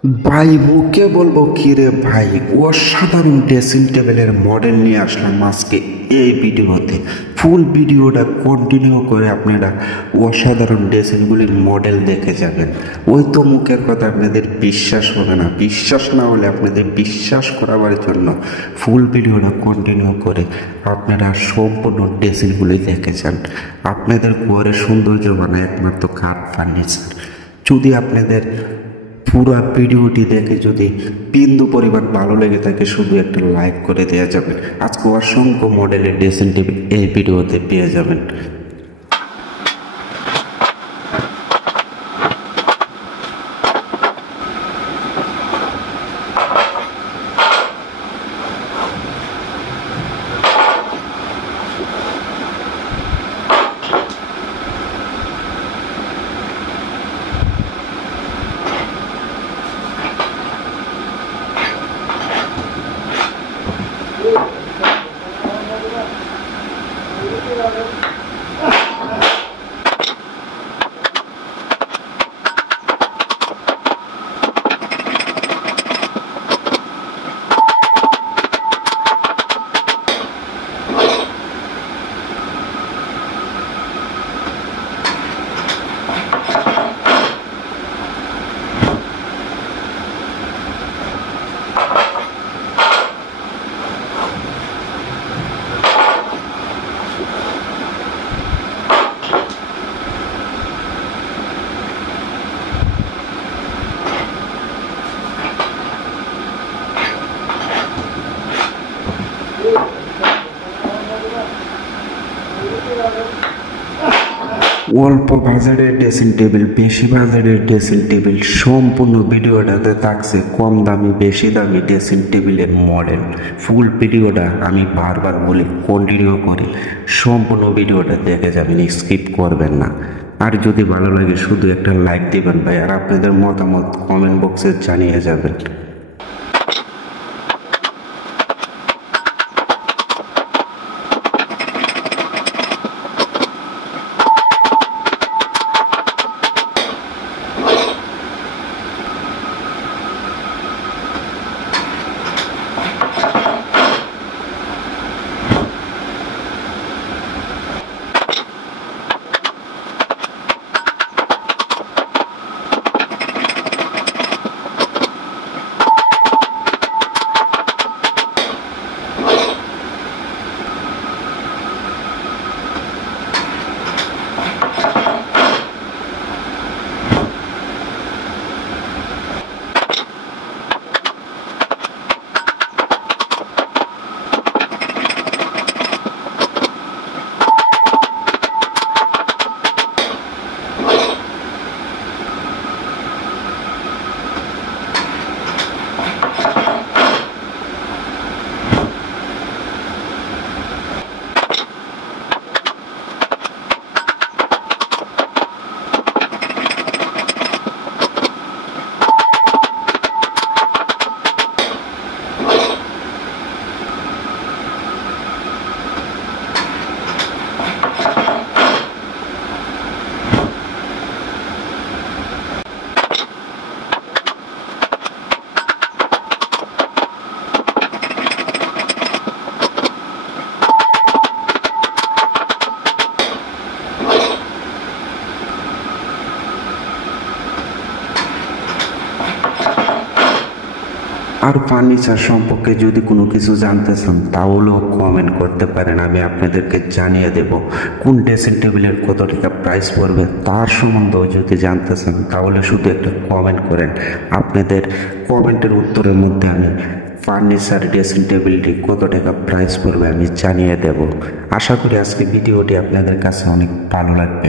ভাই মুখে বলবো কি রে ভাই, অসাধারণ ড্রেসিং টেবিলের মডেল নিয়ে আসলাম আজকে এই ভিডিওতে। ফুল ভিডিওটা কন্টিনিউ করে আপনারা অসাধারণ ড্রেসিংগুলির মডেল দেখে যাবেন। ওই তো মুখের কথা আপনাদের বিশ্বাস হবে না, বিশ্বাস না হলে আপনাদের বিশ্বাস করাবার জন্য ফুল ভিডিওটা কন্টিনিউ করে আপনারা সম্পূর্ণ ড্রেসিংগুলি দেখে যান। আপনাদের ঘরের সৌন্দর্য বানায় একমাত্র কাঠ ফার্নিচার। যদি আপনাদের পুরো ভিডিওটি দেখে যদি বিন্দু পরিমাণ ভালো লেগে থাকে, শুধু একটা লাইক করে দেওয়া যাবে। আজকে অসংখ্য মডেলের ড্রেসিং টেবিল এই ভিডিওতে পেয়ে যাবেন। অল্প বাজারের ড্রেসিং টেবিল, বেশি বাজারের ড্রেসিং টেবিল, সম্পূর্ণ ভিডিওটাতে থাকছে কম দামি বেশি দামি ড্রেসিং টেবিলের মডেল। ফুল ভিডিওটা আমি বারবার বলি কন্টিনিউ করে সম্পূর্ণ ভিডিওটা দেখে যাবেন, স্কিপ করবেন না। আর যদি ভালো লাগে শুধু একটা লাইক দিবেন ভাই, আর আপনাদের মতামত কমেন্ট বক্সে জানিয়ে যাবেন। আর ফার্নিচার সম্পর্কে যদি কোনো কিছু জানতে চান তাহলেও কমেন্ট করতে পারেন, আমি আপনাদেরকে জানিয়ে দেব। কোন ড্রেসিং টেবিলের কত টাকা প্রাইস পড়বে তার সম্বন্ধেও যদি জানতে চান তাহলে শুধু একটা কমেন্ট করেন। আপনাদের কমেন্টের উত্তরের মধ্যে আমি ফার্নিচার ড্রেসিং টেবিলটি কত টাকা প্রাইস পড়বে আমি জানিয়ে দেব। আশা করি আজকে ভিডিওটি আপনাদের কাছে অনেক ভালো লাগবে।